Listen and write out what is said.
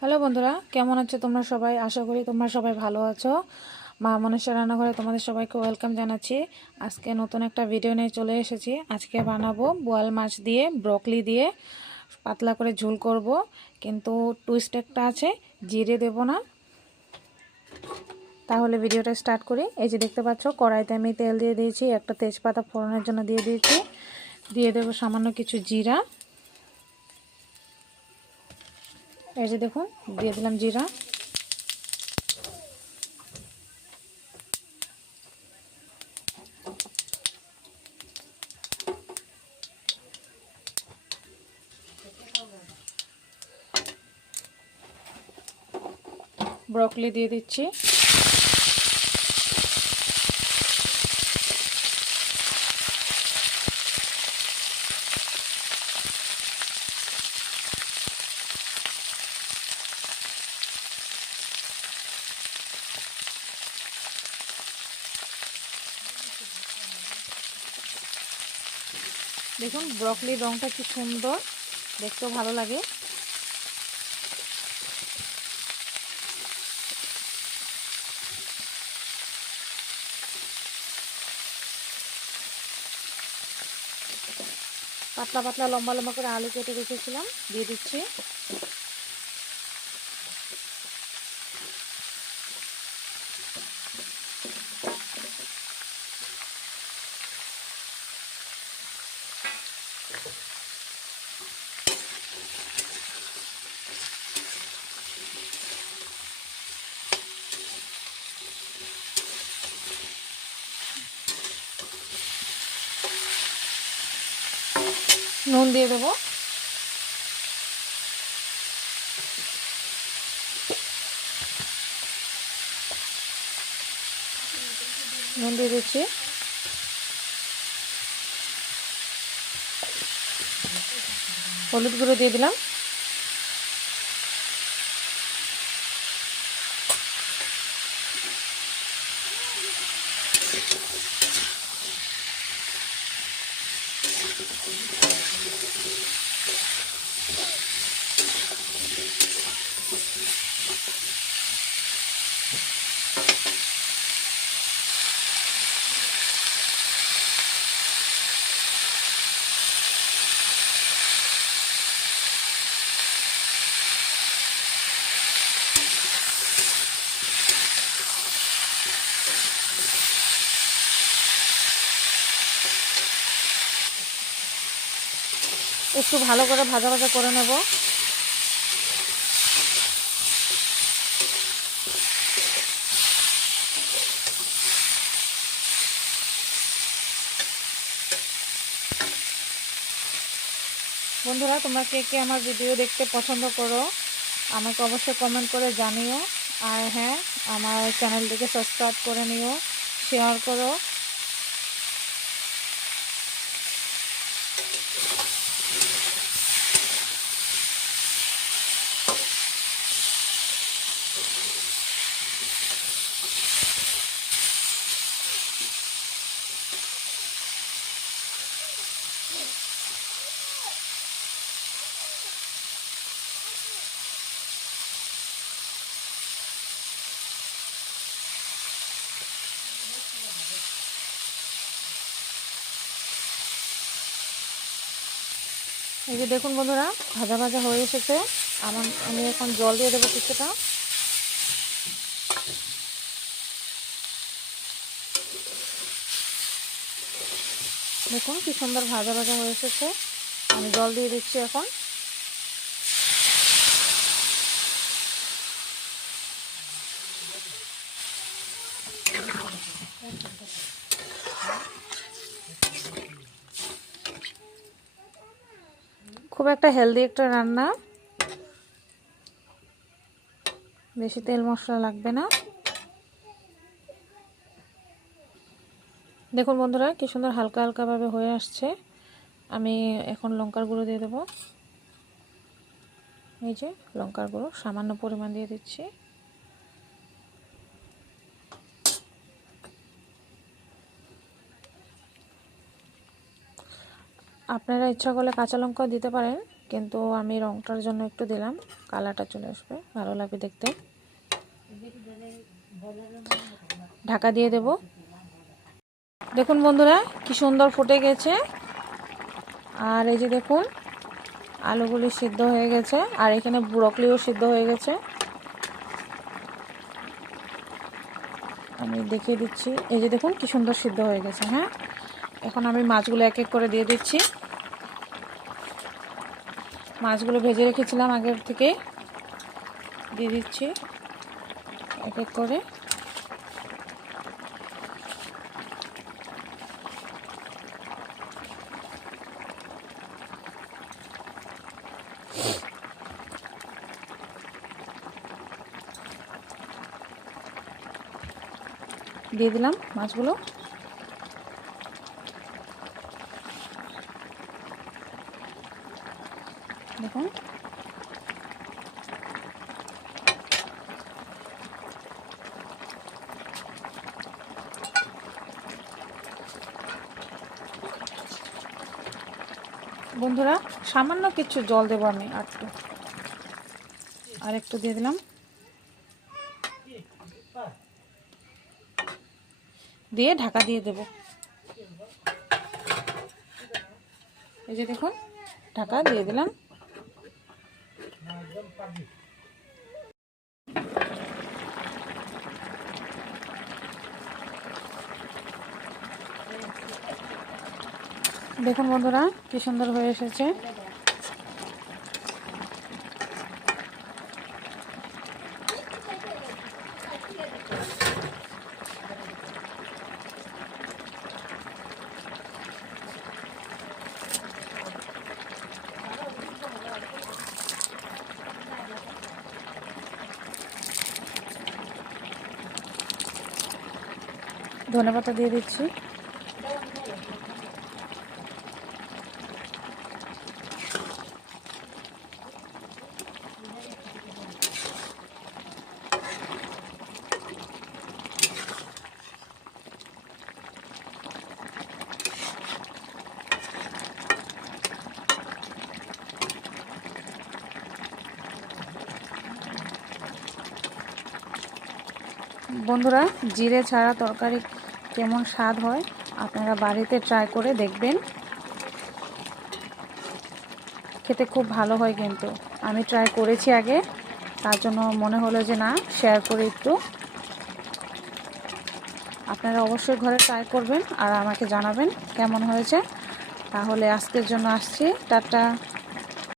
Hello বন্ধুরা, কেমন আছো তোমরা সবাই? আশা করি তোমরা সবাই ভালো আছো। মা মনসা রান্নাঘরে তোমাদের সবাইকে ওয়েলকাম জানাচ্ছি। আজকে নতুন একটা ভিডিও নিয়ে চলে এসেছি। আজকে বানাবো বোয়াল মাছ দিয়ে ব্রকলি দিয়ে পাতলা করে ঝোল করব, কিন্তু টুইস্ট একটা আছে, জিরে দেব না। তাহলে ভিডিওটা স্টার্ট করি। এই যে দেখতে পাচ্ছ, কড়াইতে আমি তেল দিয়ে দিয়েছি, একটা তেজপাতা ফোড়নের জন্য দিয়ে দিয়েছি, দিয়ে দেবো সামান্য কিছু জিরা। এই যে দেখুন, দিয়ে দিলাম জিরা। ব্রকলি দিয়ে দিচ্ছি। দেখুন ব্রকলির রঙটা কি সুন্দর, দেখতেও ভালো লাগে। পাতলা পাতলা লম্বা লম্বা করে আলু কেটে রেখেছিলাম, দিয়ে দিচ্ছি। নুন দিয়ে দেবো। নুন দিয়ে দিচ্ছি। হলুদ গুঁড়ো দিয়ে দিলাম। একটু ভালো করে ভাজা ভাজা করে নেব। বন্ধুরা, তোমরা কে কে আমার ভিডিও দেখতে পছন্দ করো আমাকে অবশ্যই কমেন্ট করে জানিও। আর হ্যাঁ, আমার চ্যানেলটিকে সাবস্ক্রাইব করে নিও, শেয়ার করো। এই যে দেখুন বন্ধুরা, ভাজা ভাজা হয়ে এসেছে। আমি এখন জল দিয়ে দেবো কিছুটা। দেখুন কি সুন্দর ভাজা ভাজা হয়ে এসেছে। আমি জল দিয়ে দিচ্ছি এখন। খুব একটা হেলদি একটা রান্না, বেশি তেল মশলা লাগবে না। দেখুন বন্ধুরা, কি সুন্দর হালকা হালকাভাবে হয়ে আসছে। আমি এখন লঙ্কার গুঁড়ো দিয়ে দেবো। এই যে লঙ্কার গুঁড়ো সামান্য পরিমাণ দিয়ে দিচ্ছি। আপনারা ইচ্ছা করলে কাঁচা লঙ্কাও দিতে পারেন, কিন্তু আমি রংটার জন্য একটু দিলাম, কালারটা চলে আসবে, ভালো লাগবে দেখতে। ঢাকা দিয়ে দেব। দেখুন বন্ধুরা কি সুন্দর ফুটে গেছে। আর এই যে দেখুন আলুগুলি সিদ্ধ হয়ে গেছে, আর এখানে ব্রকলিও সিদ্ধ হয়ে গেছে। আমি দেখিয়ে দিচ্ছি, এই যে দেখুন কি সুন্দর সিদ্ধ হয়ে গেছে। হ্যাঁ, এখন আমি মাছগুলো এক এক করে দিয়ে দিচ্ছি। মাছগুলো ভেজে রেখেছিলাম আগের থেকে, দিয়ে দিচ্ছি এক এক করে। দিয়ে দিলাম মাছগুলো। দেখুন বন্ধুরা সামান্য কিছু জল দেবো আমি, আর একটু দিয়ে দিলাম, দিয়ে ঢাকা দিয়ে দেব। এই যে দেখুন ঢাকা দিয়ে দিলাম। দেখুন বন্ধুরা কি সুন্দর হয়ে এসেছে। ধনেপাতা দিয়ে দিচ্ছি। বন্ধুরা জিরে ছাড়া তরকারি কেমন স্বাদ হয় আপনারা বাড়িতে ট্রাই করে দেখবেন, খেতে খুব ভালো হয়। কিন্তু আমি ট্রাই করেছি আগে, তার জন্য মনে হলো যে না শেয়ার করে একটু। আপনারা অবশ্যই ঘরে ট্রাই করবেন আর আমাকে জানাবেন কেমন হয়েছে। তাহলে আজকের জন্য আসছি, টাটা।